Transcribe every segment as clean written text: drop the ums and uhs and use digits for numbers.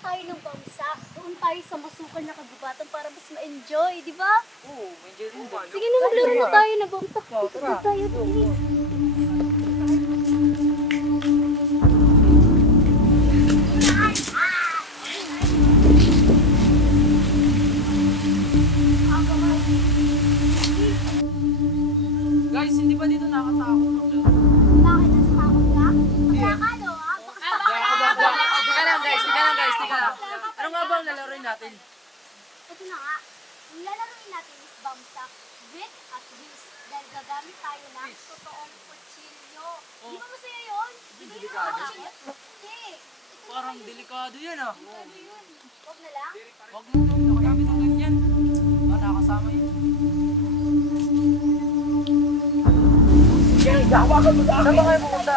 tayo ng bangsa. Doon tayo sa masukal na kagubatan para mas ma-enjoy, di ba? Oo, enjoy rin ba? Sige na, maglaro na tayo ng bangsa. Dito tayo, please. Guys, hindi ba dito nakakatakot maglaro? Bakit natatakot ka? Kaya ka, no? Tika lang guys, tika lang. Ano nga ba ang lalaroin natin? Ito na nga. Ang lalaroin natin is bangsak, wit at whist. Dahil gagamit tayo ng totoong kutsilyo. Di ba masaya yun? Di ba yun ang kutsilyo? Hindi. Parang delikado yan ah. Ano yun? Huwag na lang. Huwag mo nakagamit ng ganyan. Nakakasama yun. Okay, hawakan mo sa akin. Saan ba kayo pupunta?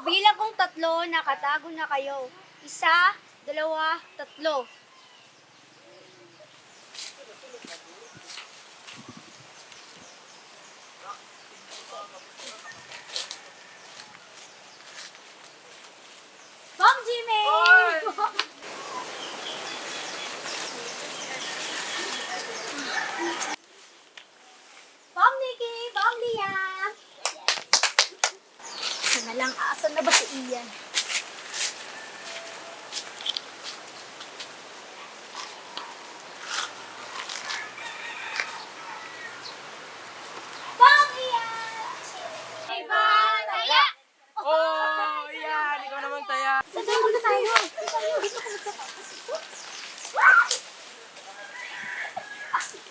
Bilang kong tatlo, nakatago na kayo. Isa, dalawa, tatlo. Bang Jimmy! Bang Nikki! Bang Liam! Asan na lang? Asan na ba si Ian? Bang Ian! Hey, Bang! Taya! Oh, yan! Ikaw naman taya. Saan na tayo?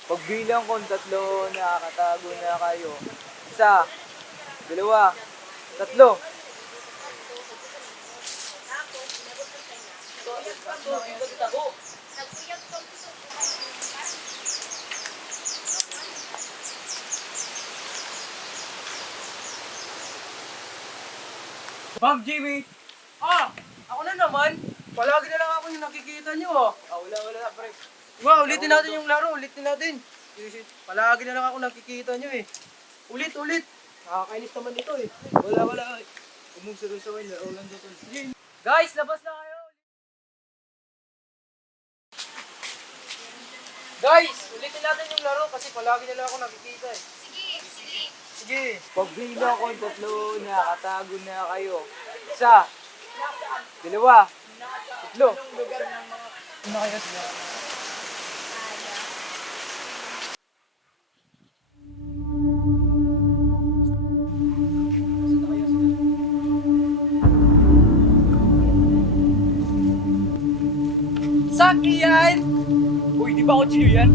Pagbilang kong tatlo, nakakatago na kayo. Isa, dalawa, tatlo. Bob Jimmy! Ah! Ako na naman! Palagi na lang ako yung nakikita nyo ah. Wala, pre. Wow, ulitin natin yung laro, ulitin natin. Palagi na lang ako nakikita nyo eh. Ulit! Nakakainis naman ito eh. Wala. Huwag mong seryosoin, laro lang dito. Guys, labas na kayo! Guys, ulitin natin yung laro kasi palagi na lang ako nakikita eh. Sige. Pagbilang kong tatlo, nakakatago na kayo. Isa, dalawa, tatlo. Ano kaya sila? Saki yan! Uy, di ba ako chill yan?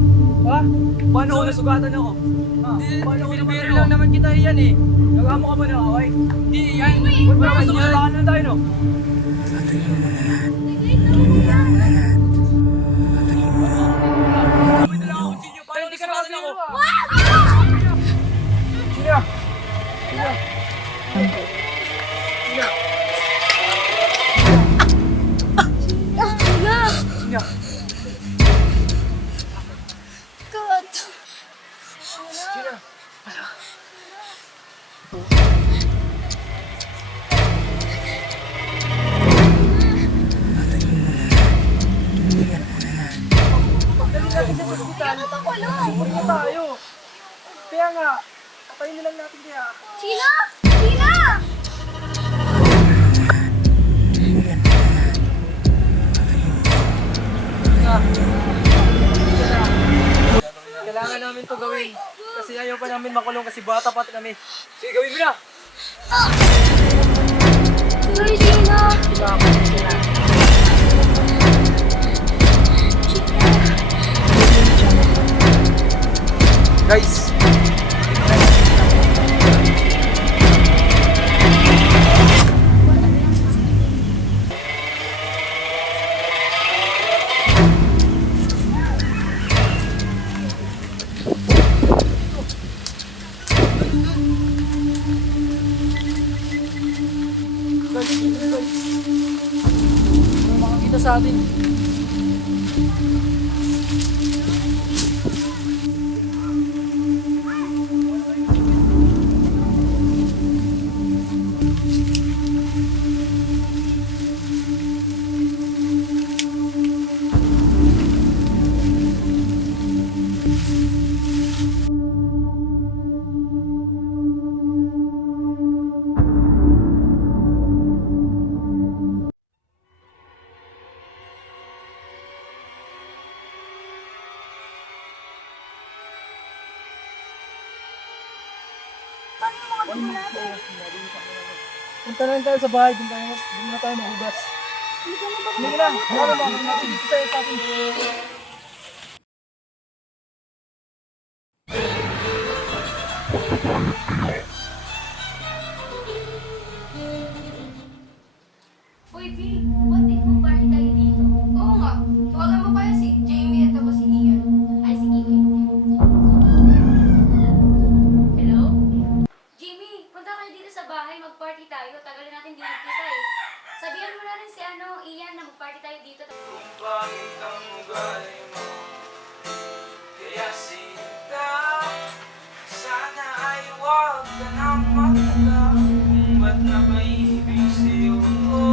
Ha? Paano ko nasugatan ako? Binibiro lang naman kita yan eh. Nagamo ka ba ng away? Hindi yan. Ba't ba Naman gusto yan. mo na tayo, no? Kami na lang ako chill yung Parang hindi ka nakabiro ah. God! Sumunod na tayo. Kaya nga, patayin na lang natin kaya. Sheila! Sheila! Kailangan namin to gawin. Kasi ayaw pa namin makulong kasi bata pa kami. Sige, gawin mo na! Sorry, Sheila! Guys, Guys, dito sa atin. Paano yung mga dugo natin? Punta na lang tayo sa bahay, doon na tayo mahugas. Hindi ka na ba Hindi na, ano ba, natin dito tayo sa atin. Uy, B, ba't di mo party tayo dito? Oo nga. Tawagan mo kaya si Jamie at tapos si Ian. Ay, sige, wait. Hello? Jimmy, punta kayo dito sa bahay, mag-party tayo. Tagal na natin dinagkita eh. Sabihan mo na rin si Ian na mag-party tayo dito. Bakit ang ugali mo? Kaya sinta, sana ay huwag ka nang magtagal. Kung ba't napaibig sa'yo ko?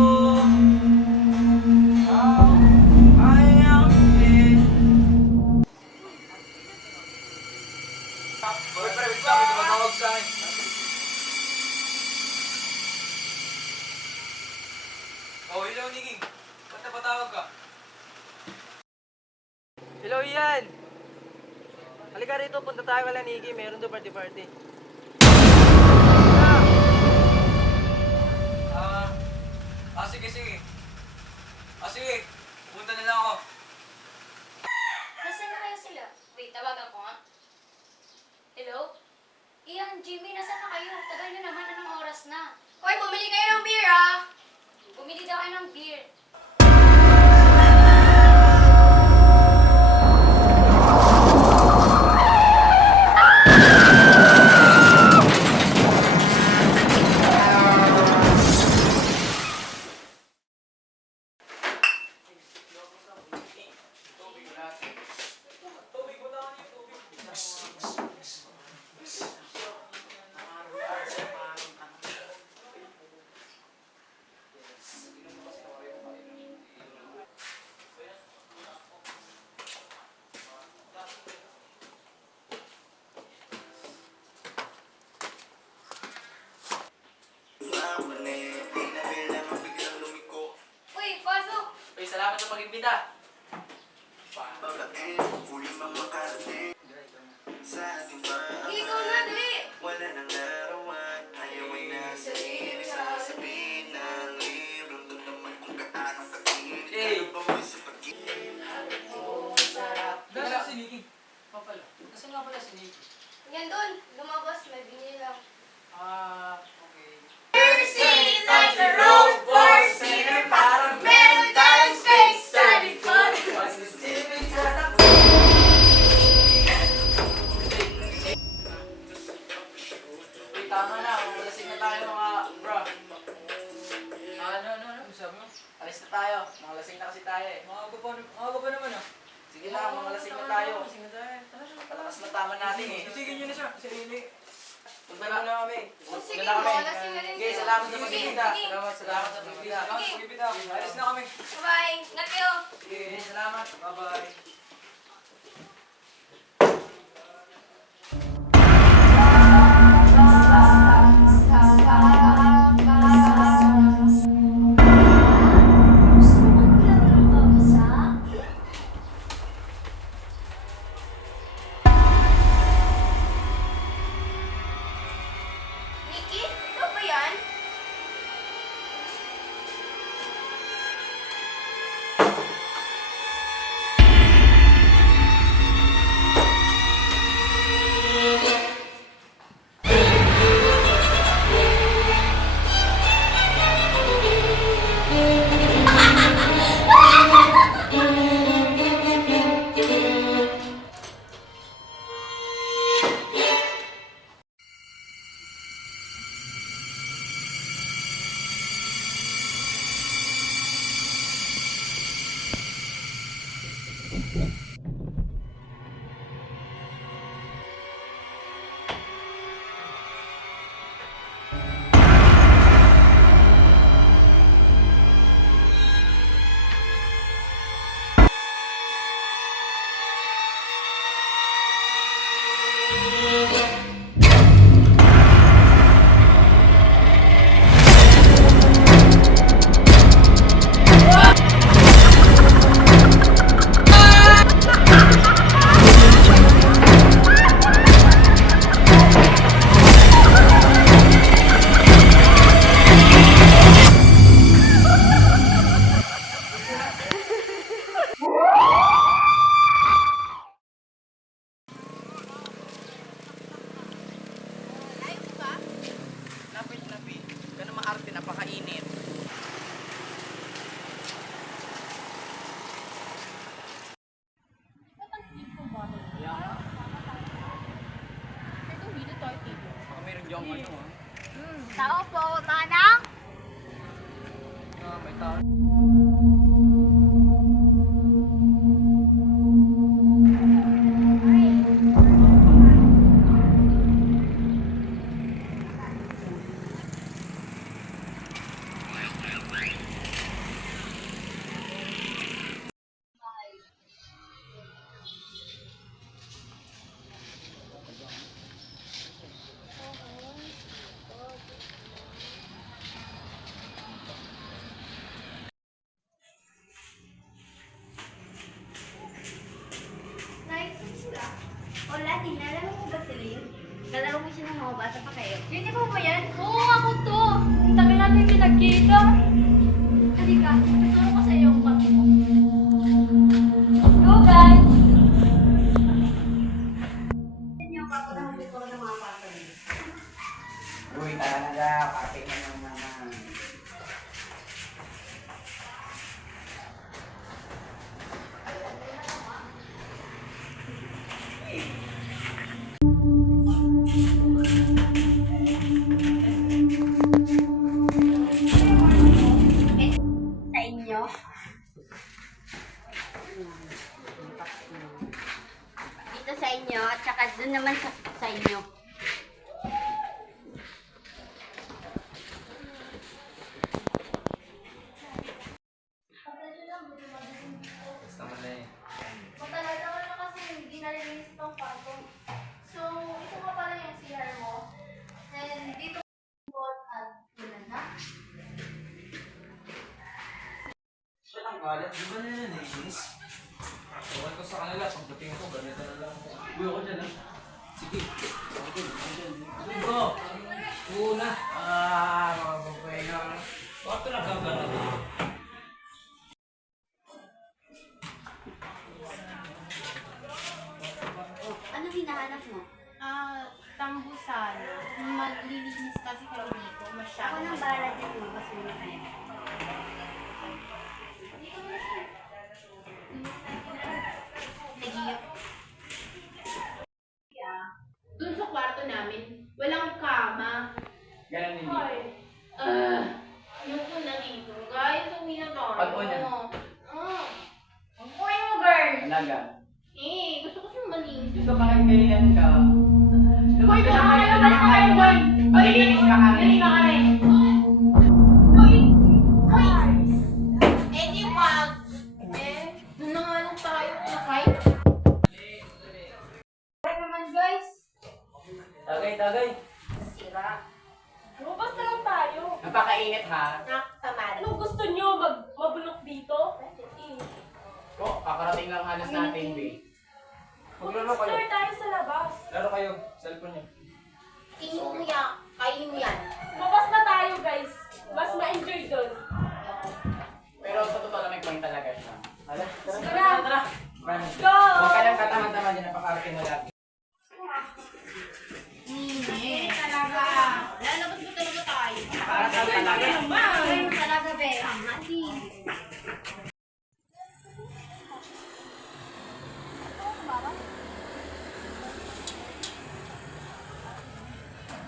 I am in. Wait, pre, wait lang. May tumatawag sa akin. Oh, hello, Niging. Ba't napatawag ka? Hello, Ian! Halika rito, punta tayo kala Niki, meron doon party-party. Sige, sige. Sige. Pumunta na lang ako. Nasaan na kayo sila? Wait, tawagan ko nga. Hello? Ian, Jimmy, nasaan na kayo? Tagal nyo naman, anong oras na? Hoy, bumili kayo ng beer ah! Bumili daw kayo ng beer. Uy, pasok! Uy, salamat sa pag-imbita. Sige, ikaw na, dali! Wala nang larawan, ayaw ay nasa ibig sasabihin ng librong doon naman kung gaano kainit. Hey! Ano ba mo sa pag-ibig? Nasaan si Niki? Nasaan nga pala si Niki? Yan doon, lumabas, may binili lang. Okay. Seems like the road for sinner, parang meron tayong space sa likod. Uy, tama na. Malasing na tayo mga bro. Ano sabi mo? Alis na tayo. Mga lasing na kasi tayo eh. Mga pa naman ah. Sige lang, mga lasing na tayo. Palakas na tama natin eh. Sige nyo na siya. Punta na kami. Sige, Punta na kami. mga lasing na rin Okay, kayo. salamat sa Sige, pagbibita. sige. Salamat sa pagbibita. Alis na kami. Bye-bye! Ingat kayo! Sige, salamat. Bye-bye. Gusto mo maglaro ng babasa? Nikki, ikaw ba yan? Lapit. Ganun maarte, napakainit. Baka meron diyang ano ah. Tao po, manang. May tao. Hola, dinala mo ba si Lynn? Dalawa mo siya ng mga bata pa kayo. Yun, ikaw ba yan? Oo, ako to. Ang tagal natin pinagkita. Halika, tuturo ko sa iyo kung bakit mo. Go, guys! Yan yung papagawin ko ng mga bata. Uy, tara na daw. Kapit na naman. Sa inyo. Dito sa inyo, at saka doon naman sa inyo. Basta mo na eh. Matagal naman na kasi hindi nalilinis itong kwarto. So, ito nga pala yung CR mo. And dito at yun na. Ba't ang kalat? Di ba na naninis? Ewan ko sa kanila, pagdating ko, ganito na lang. Uy, ako dyan ah. Sige. Ako dyan. Bro! Una. Mga babae na. Bakit nagkagano? Ano hinahanap mo? Tambusan. Maglilinis kasi kami dito. Ako Masyado. nang bahala dyan mo. Basta mo na kaya. Nag-iyak. Dun sa kwarto namin, walang kama. Ganun hindi. Hoy. Yung po na dito. Guys, uwi na tayo. Pag una. Ang uwi mo, girl. Alaga. Gusto ko siyang malinis. Gusto ka kahit ganyan ka. Hoy, baka kayo naman kayo, boy. Malilinis ka kami. Dali na kami. Hoy! Hoy! Di wag. Doon na nga lang tayo. Okay? Kaya naman, guys. Tagay. Sira. Lumabas na lang tayo. Napakainit ha. Nakasama. Anong gusto nyo? Mabulok dito? Ko, kakarating lang halos natin, be. Maglaro kayo. Mag-explore tayo sa labas. Laro kayo. Cellphone niyo. Kainin mo yan. Lumabas na tayo, guys. Mas ma-enjoy doon. Pero sa totoo lang may point talaga siya. Hala, Tara. tara. Go! Huwag ka lang katamad-tamad yan. Napakarating mo lagi. Talaga. Lalabas mo talaga tayo. Napakarating talaga. Ayun talaga, be. Mati.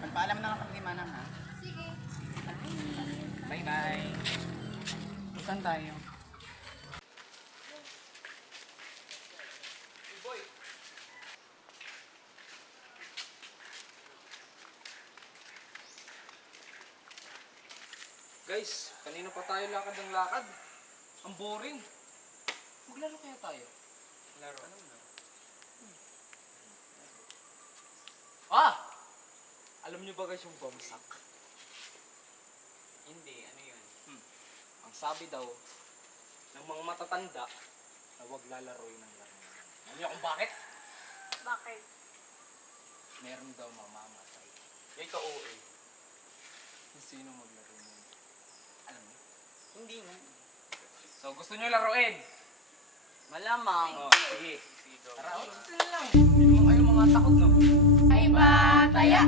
Magpaalam na lang kami ni Manang ha. Sige. Bye-bye. Saan tayo? Guys, kanina pa tayo lakad ng lakad. Ang boring. Maglaro kaya tayo? Laro? Anong laro? Ah! Alam niyo ba guys yung bomsak? Hindi, ano yun? Ang sabi daw ng mga matatanda na huwag lalaroin ng laro. Alam niyo kung bakit? Bakit? Meron daw mamamatay. Yay ka OA. Kung sino maglaro mo. Alam mo? Hindi mo. So gusto niyo laruin? Malamang. Oh, sige. Tara, gusto na lang. Hindi mo kayo mga takot, no? Ay bataya!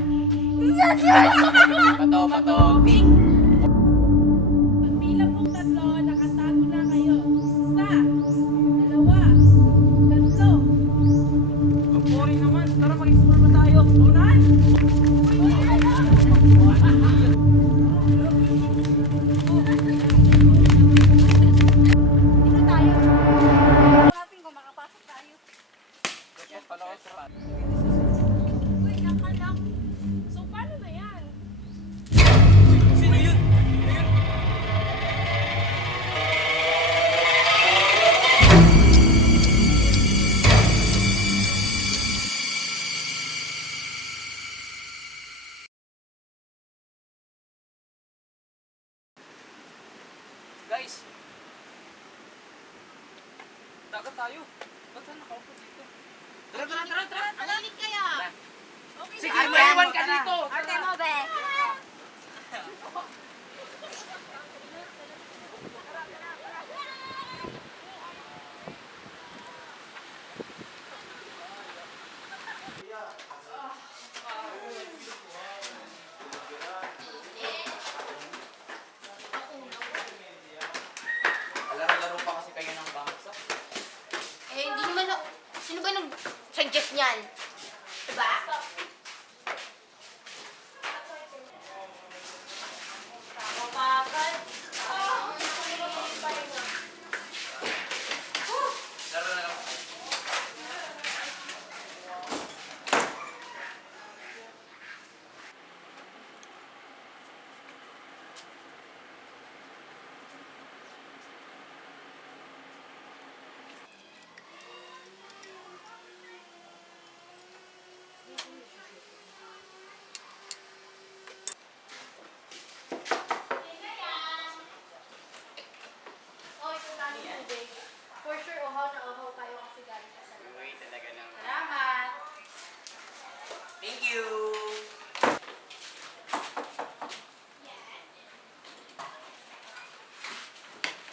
Pato, ping! Pagbilang pong 3, nakatago na kayo. 1, 2, 3. Ang boring naman. Tara, mag-explore na tayo. Unahan! Dito tayo. Hanapin ko, makapasok tayo. Uy, nakalak. So, paano na yan? Sino yun? Ayun. Guys! Dagat tayo. Ba't saan nakaupo dito? Tara! Alalit kaya? Okay Sige, maiwan ka dito! Arte mo, be. Laro-laro pa kasi kayo ng bangsa. Eh, hindi naman ako. Sino ba nag-suggest niyan? Diba? Laro na lang. For sure, uhaw na uhaw kayo kasi galing ka sa labas. Uy, talaga lang. Salamat! Thank you!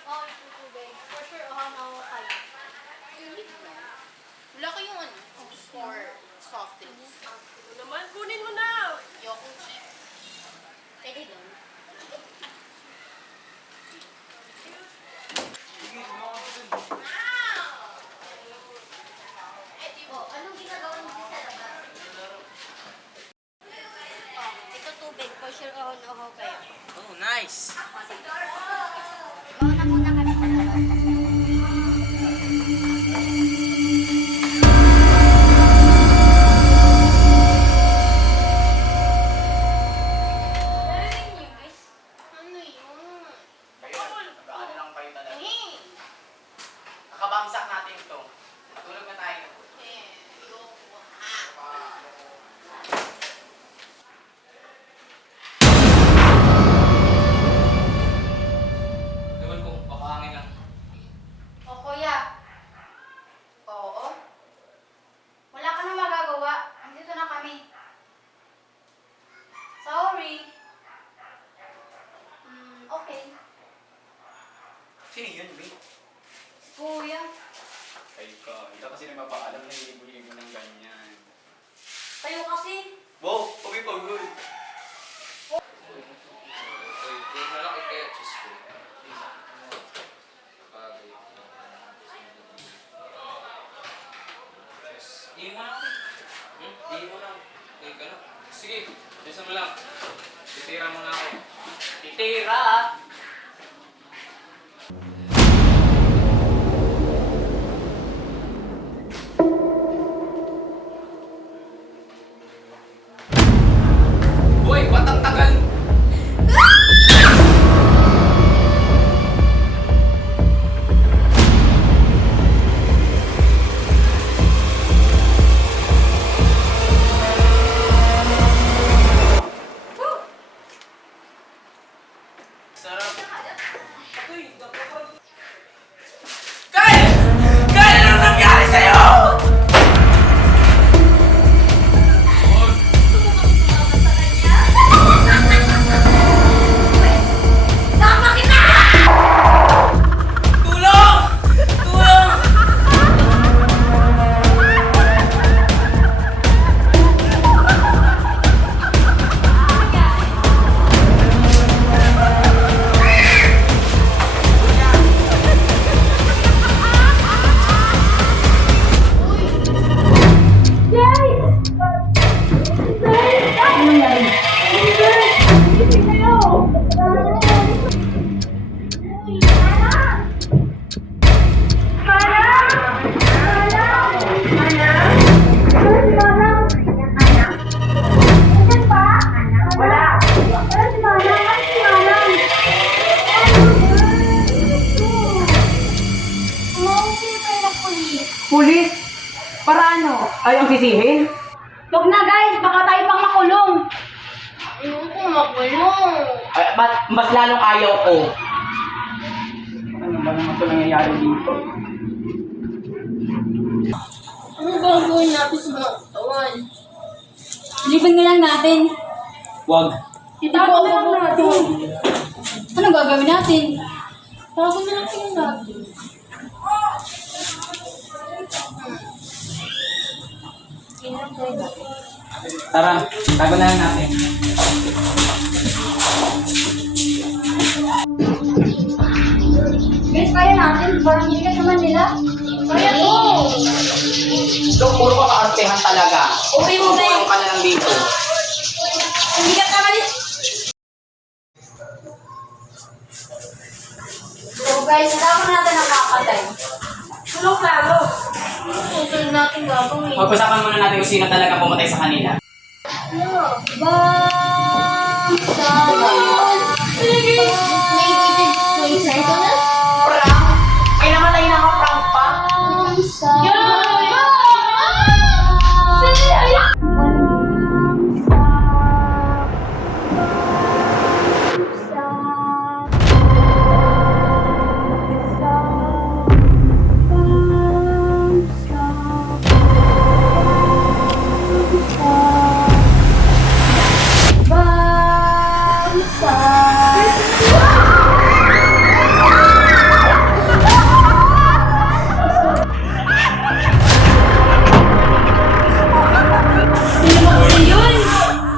Oh, ito tubig. For sure, uhaw na uhaw kayo. Wala kayong ano? For soft drinks. Naman, kunin mo na! Yokong chip. Pwede doon. Oh, anong ginagawa mo sa labas? Oh, ito tubig. For sure, oho kayo. Oh, nice! Mauna muna kami sa labas. Narinig niyo, guys? Ano yun? Kayo, nag-ano lang kayo talaga. Eh, Nakabangsak natin ito. Tulog na tayo. ayoko. Ewan ko, baka hangin lang. O kuya. Oo. Wala ka na magagawa. Andito na kami. Sorry. Okay. Sino yun, B? Kuya. Kayo ka. Hindi ka kasi nagpapaalam na hilibo-hilibo ng ganyan. Kayo kasi. Wow! Uy, pagod! Uy, yung malaki kaya cheese ko. Bagay. Hindi mo lang. Hindi mo lang. Okay ka na. Sige, isa mo lang. Titira mo na ako. Titira! Boy, ba't ang tagal? pulis? Para ano? Ayaw sisihin? Huwag na guys, baka tayo pang makulong. Ayoko makulong. Ay, mas lalong ayaw ko. Ano ba naman ito nangyayari dito? Ano gagawin natin sa mga katawan? Liban nga lang natin. Wag. Itago na lang natin. Ano gagawin natin? Tago na lang natin. Tara, tago na lang natin. Guys, kaya natin. Parang hindi ka naman nila. Kaya to! Dok, puro ka kaartehan talaga. Okay mo, Ben. Puro ka na lang dito. Hindi ka naman nila. So guys, kailangan natin ang kakatay. Ano klaro? Susunod natin gagawin. Pag-usapan muna natin kung sino talaga pumatay sa kanila. Prank? Ay namatay na ka, prank pa?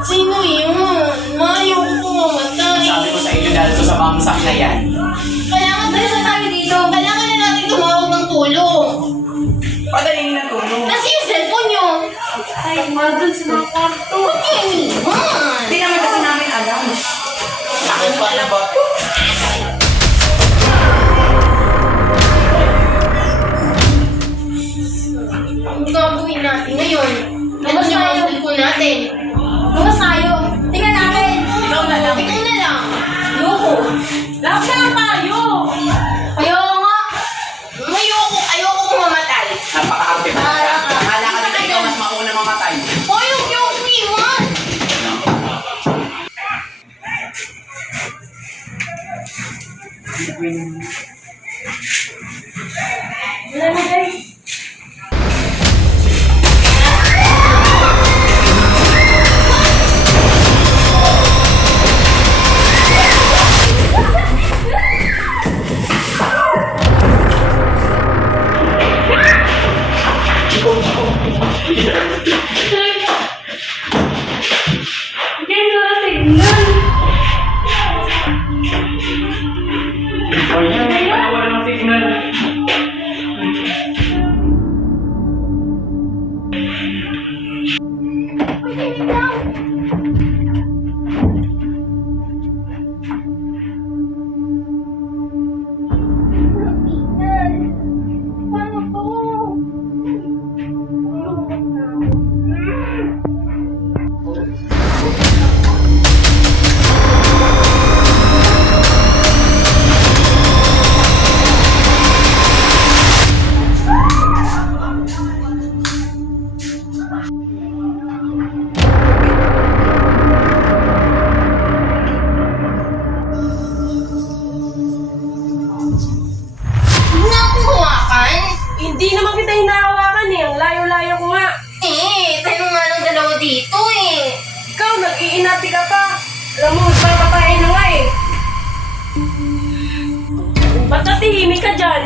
Sino yun? Mayo ko mamatay. Sabi ko sa inyo dahil ko sa bangsak na yan. Kailangan tayo dito. Kailangan na natin tumawag ng tulong. Padalhin na tulong. Kasi yung cellphone nyo. Ay, dun sa mga kwarto. Huwag niyo iniwan. Hindi naman kasi namin alam. Akin pa na ba? Ang gagawin natin ngayon? Ano yung mga cellphone natin? Bukas tayo. Tingnan natin. Ikaw na lang. Ikaw na lang. Loko. Lahat na tayo. Ayaw nga. Ayoko kung mamatay. Napaka-arte mo. Akala ka na ikaw mas mauna mamatay. Ayoko iniwan. Wala na guys. Huwag nga akong hawakan. Hindi naman kita hinahawakan eh. Ang layo-layo ko nga. Tayo nga lang dalawa dito eh. Ikaw, nag-iinati ka pa. Alam mo, parang papain na nga eh. Ba't natihimik ka dyan?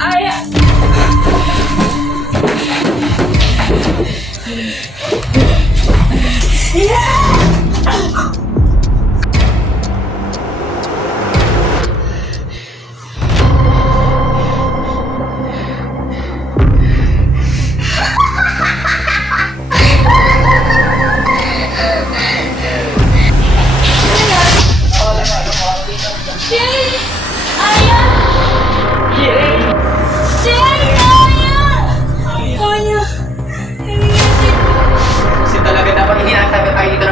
Ay, Kasi talaga dapat hindi nakatagal tayo dito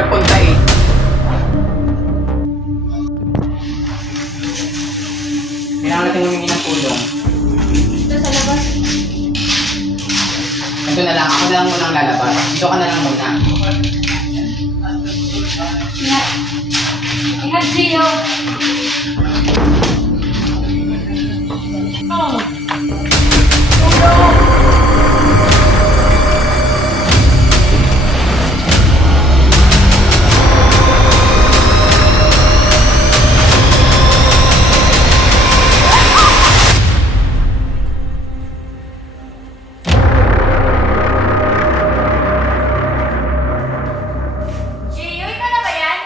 Dito ka na lang muna. Ingat. Ingat, Gio. Gio, ikaw na ba yan?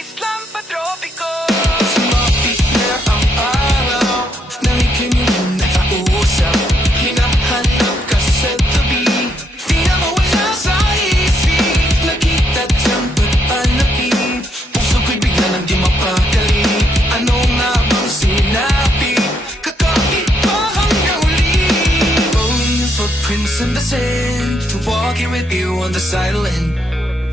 islang patropiko. Sumapit na ang araw, nakikinig mo nakausap. Hinahanap ka sa tabi, di na mawala sa isip. Nakita't siyang pagpanapit, puso ko'y bigla nang di mapakali. Ano nga bang sinabi? Kakapit pa hanggang uli. Oh, your footprints in the sand, to walking with you on the silent,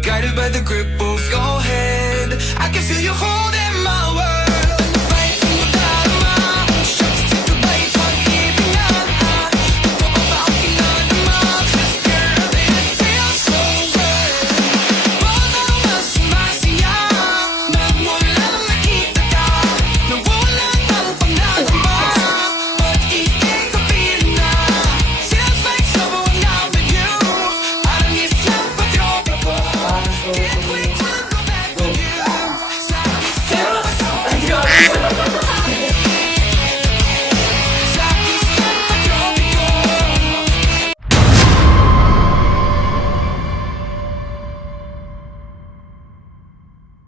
guided by the grip of your hand. I can feel you holding my world. Right in your dharma, shots to the light, pag-ibig na. Totoo ba ang pinanama? 'Cause girl, it feels so good. Baka mas masaya, nagmula nang nakita ka. Nawala ang pangangamba, pag-ibig ko na. Feels like someone out with you. Parang isang patropiko. Can't wait to go back with you. Sa isang